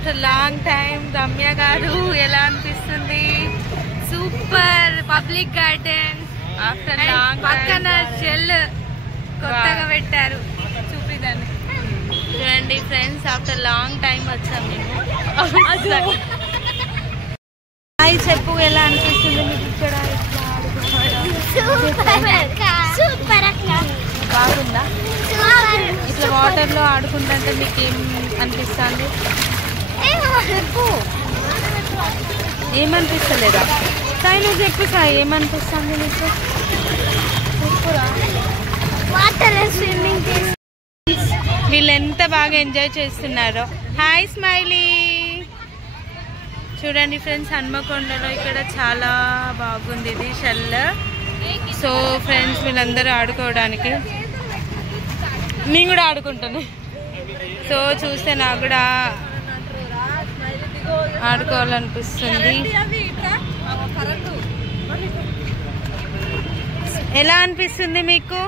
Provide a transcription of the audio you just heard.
After long time Ramya గారు ఎలా అనిపిస్తుంది? Super public garden after long పక్కన జెల్ కొత్తగా పెట్టారు చూపిదాన్ని చూడండి ఫ్రెండ్స్. ఆఫ్టర్ లాంగ్ టైం వచ్చాం మేము. హాయ్ చెప్పు, ఎలా అనిపిస్తుంది మీకు ఇక్కడ బాగుందా? ఇట్లా వాటర్ లో ఆడుకుంటుంటే మీకు ఏం అనిపిస్తుంది? ఏమనిపిస్తలేదా సాయి? నువ్వు చెప్పు సాయి, ఏమనిపిస్తుంది నీకు? వీళ్ళు ఎంత బాగా ఎంజాయ్ చేస్తున్నారో. Hi smiley. చూడండి ఫ్రెండ్స్, హన్మకొండలో ఇక్కడ చాలా బాగుంది ఇది షెల్. సో ఫ్రెండ్స్ వీళ్ళందరూ ఆడుకోవడానికి నేను కూడా ఆడుకుంటాను. సో చూస్తే నాకు కూడా ఆడుకోవాలనిపిస్తుంది. ఎలా అనిపిస్తుంది మీకు?